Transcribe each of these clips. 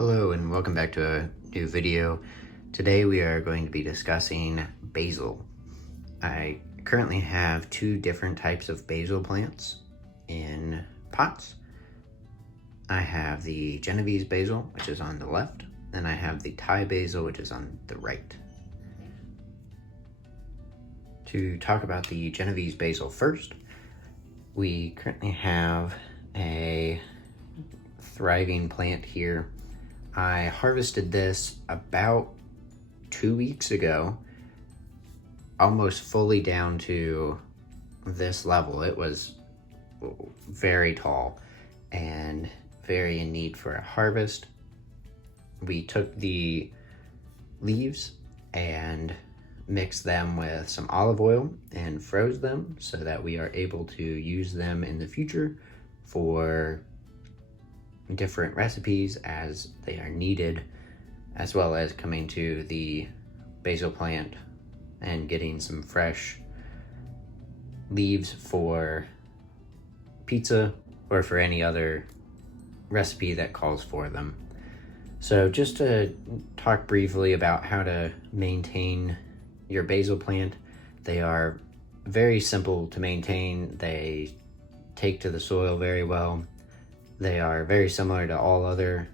Hello and welcome back to a new video. Today we are going to be discussing basil. I currently have two different types of basil plants in pots. I have the Genovese basil, which is on the left, and I have the Thai basil, which is on the right. To talk about the Genovese basil first, we currently have a thriving plant here. I harvested this about 2 weeks ago, almost fully down to this level. It was very tall and very in need for a harvest. We took the leaves and mixed them with some olive oil and froze them so that we are able to use them in the future for different recipes as they are needed, as well as coming to the basil plant and getting some fresh leaves for pizza or for any other recipe that calls for them. So just to talk briefly about how to maintain your basil plant, they are very simple to maintain. They take to the soil very well. They are very similar to all other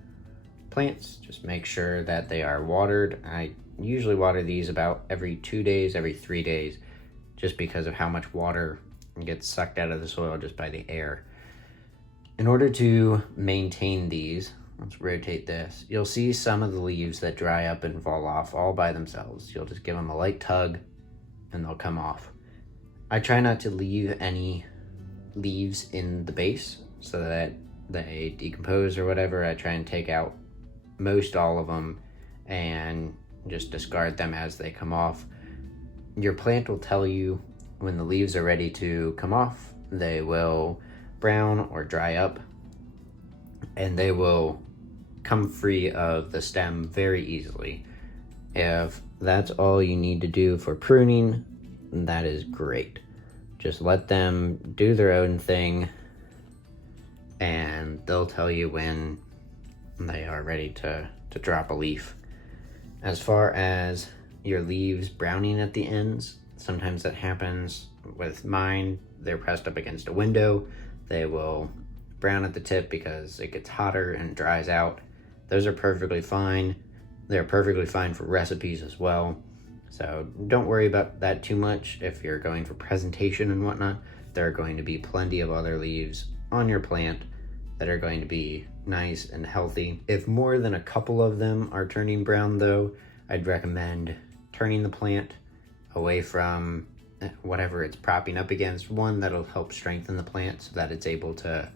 plants. Just make sure that they are watered. I usually water these about every 2 days, every 3 days, just because of how much water gets sucked out of the soil just by the air. In order to maintain these, let's rotate this. You'll see some of the leaves that dry up and fall off all by themselves. You'll just give them a light tug and they'll come off. I try not to leave any leaves in the base so that they decompose or whatever. I try and take out most all of them and just discard them as they come off. Your plant will tell you when the leaves are ready to come off. They will brown or dry up and they will come free of the stem very easily. If that's all you need to do for pruning, that is great. Just let them do their own thing and they'll tell you when they are ready to drop a leaf. As far as your leaves browning at the ends, sometimes that happens with mine. They're pressed up against a window. They will brown at the tip because it gets hotter and dries out. Those are perfectly fine. They're perfectly fine for recipes as well. So don't worry about that too much. If you're going for presentation and whatnot, there are going to be plenty of other leaves on your plant that are going to be nice and healthy. If more than a couple of them are turning brown though, I'd recommend turning the plant away from whatever it's propping up against. One that'll help strengthen the plant so that it's able to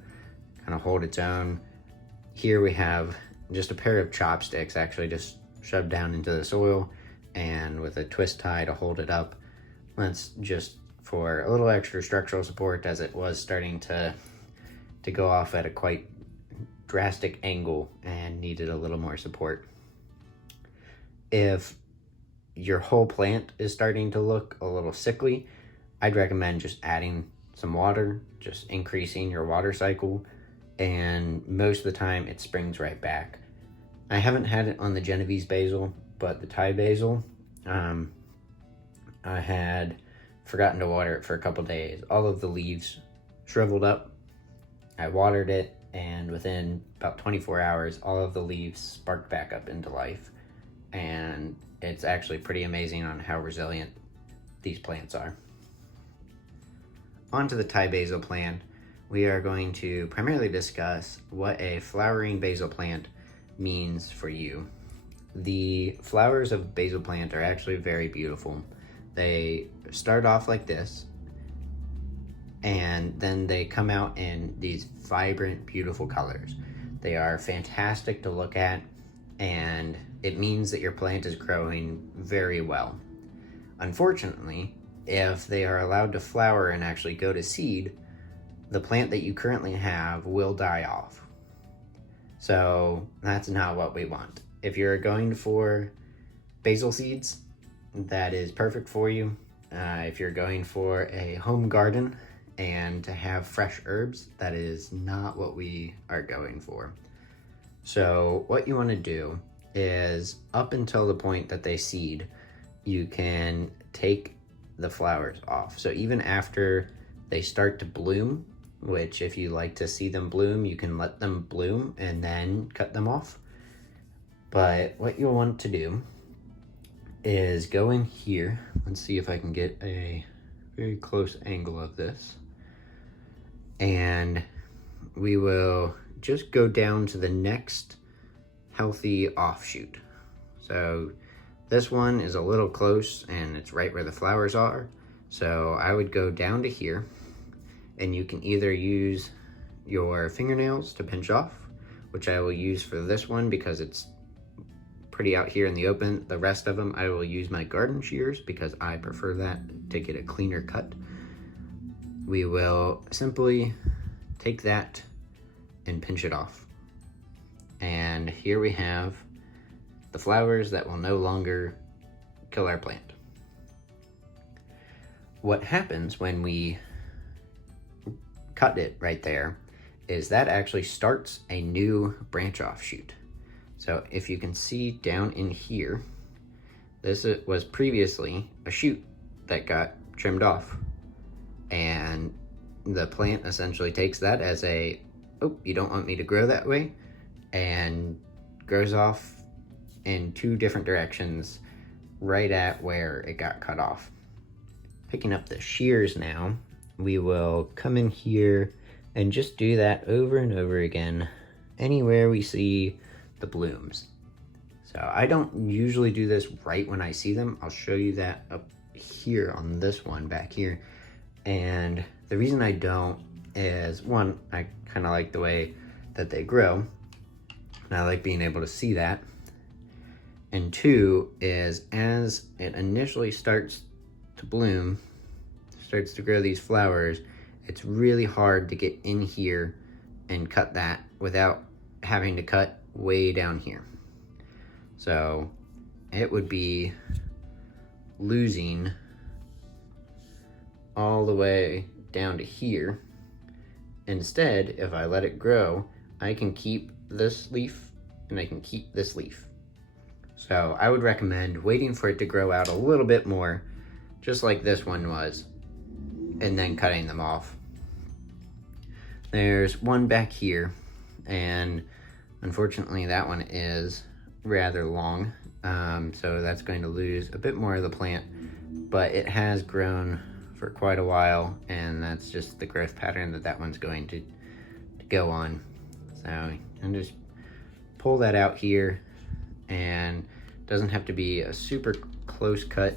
kind of hold its own. Here we have just a pair of chopsticks actually just shoved down into the soil and with a twist tie to hold it up. That's just for a little extra structural support as it was starting to go off at a quite drastic angle and needed a little more support. If your whole plant is starting to look a little sickly, I'd recommend just adding some water, just increasing your water cycle, and most of the time it springs right back. I haven't had it on the Genovese basil, but the Thai basil, I had forgotten to water it for a couple days. All of the leaves shriveled up. I watered it, and within about 24 hours, all of the leaves sparked back up into life. And it's actually pretty amazing on how resilient these plants are. On to the Thai basil plant. We are going to primarily discuss what a flowering basil plant means for you. The flowers of basil plant are actually very beautiful. They start off like this, and then they come out in these vibrant, beautiful colors. They are fantastic to look at, and it means that your plant is growing very well. Unfortunately, if they are allowed to flower and actually go to seed, the plant that you currently have will die off. So that's not what we want. If you're going for basil seeds, that is perfect for you. If you're going for a home garden and to have fresh herbs, that is not what we are going for. So what you want to do is, up until the point that they seed, you can take the flowers off. So even after they start to bloom, which if you like to see them bloom, you can let them bloom and then cut them off. But what you'll want to do is go in here. Let's see if I can get a very close angle of this. And we will just go down to the next healthy offshoot. So this one is a little close and it's right where the flowers are. So I would go down to here, and you can either use your fingernails to pinch off, which I will use for this one because it's pretty out here in the open. The rest of them I will use my garden shears because I prefer that to get a cleaner cut. We will simply take that and pinch it off. And here we have the flowers that will no longer kill our plant. What happens when we cut it right there is that actually starts a new branch offshoot. So if you can see down in here, this was previously a shoot that got trimmed off, and the plant essentially takes that as a, oh, you don't want me to grow that way, and grows off in two different directions right at where it got cut off. Picking up the shears now, we will come in here and just do that over and over again anywhere we see the blooms. So I don't usually do this right when I see them. I'll show you that up here on this one back here. And the reason I don't is, one, I kind of like the way that they grow, and I like being able to see that. And two is, as it initially starts to bloom, starts to grow these flowers, it's really hard to get in here and cut that without having to cut way down here. So it would be losing all the way down to here. Instead, if I let it grow, I can keep this leaf and I can keep this leaf. So I would recommend waiting for it to grow out a little bit more, just like this one was, and then cutting them off. There's one back here, and unfortunately that one is rather long, so that's going to lose a bit more of the plant, but it has grown for quite a while, and that's just the growth pattern that one's going to go on. So I'm just pull that out here, and it doesn't have to be a super close cut,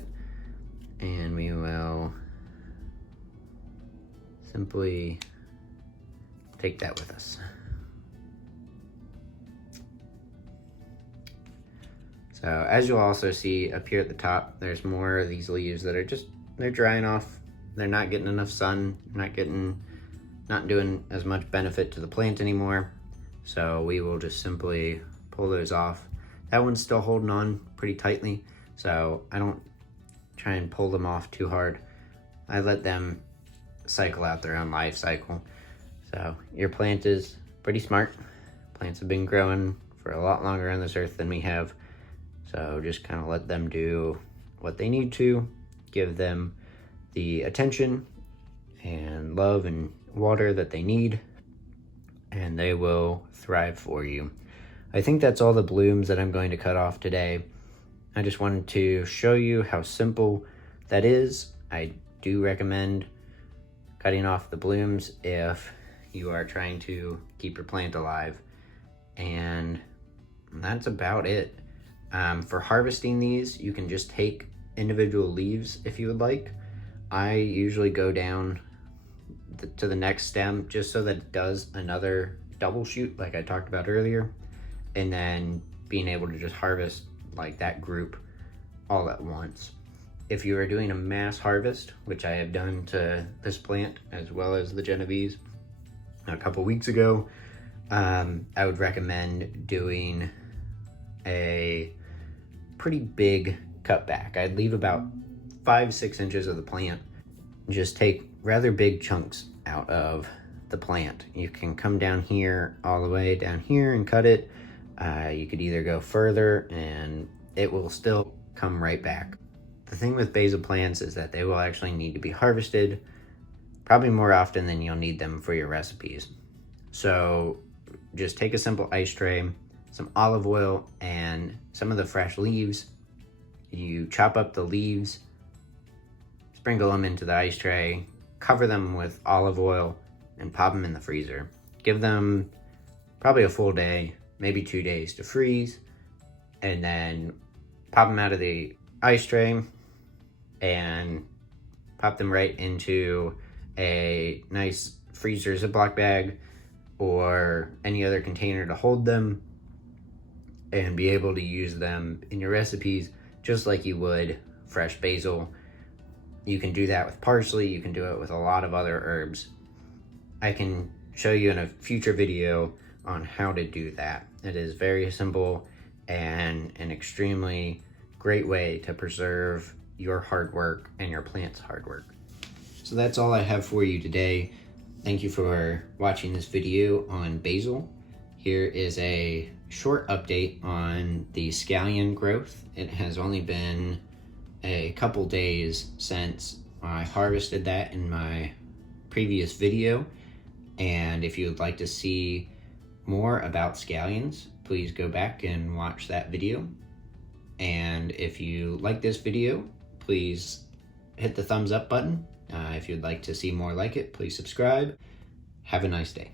and we will simply take that with us. So as you'll also see up here at the top, there's more of these leaves that are just, they're drying off. They're not getting enough sun, not doing as much benefit to the plant anymore. So we will just simply pull those off. That one's still holding on pretty tightly, so I don't try and pull them off too hard. I let them cycle out their own life cycle. So your plant is pretty smart. Plants have been growing for a lot longer on this earth than we have. So just kind of let them do what they need to, give them the attention and love and water that they need, and they will thrive for you. I think that's all the blooms that I'm going to cut off today. I just wanted to show you how simple that is. I do recommend cutting off the blooms if you are trying to keep your plant alive. And that's about it. For harvesting these, you can just take individual leaves if you would like. I usually go down to the next stem just so that it does another double shoot like I talked about earlier, and then being able to just harvest like that group all at once. If you are doing a mass harvest, which I have done to this plant as well as the Genovese a couple weeks ago, I would recommend doing a pretty big cutback. I'd leave about 5-6 inches of the plant. Just take rather big chunks out of the plant. You can come down here all the way down here and cut it. You could either go further and it will still come right back. The thing with basil plants is that they will actually need to be harvested probably more often than you'll need them for your recipes. So just take a simple ice tray, some olive oil, and some of the fresh leaves. You chop up the leaves, sprinkle them into the ice tray, cover them with olive oil, and pop them in the freezer. Give them probably a full day, maybe 2 days to freeze, and then pop them out of the ice tray and pop them right into a nice freezer Ziploc bag or any other container to hold them, and be able to use them in your recipes just like you would fresh basil. You can do that with parsley, you can do it with a lot of other herbs. I can show you in a future video on how to do that. It is very simple and an extremely great way to preserve your hard work and your plant's hard work. So that's all I have for you today. Thank you for watching this video on basil. Here is a short update on the scallion growth. It has only been a couple days since I harvested that in my previous video. And if you would like to see more about scallions, please go back and watch that video. And if you like this video, please hit the thumbs up button. If you'd like to see more like it, please subscribe. Have a nice day.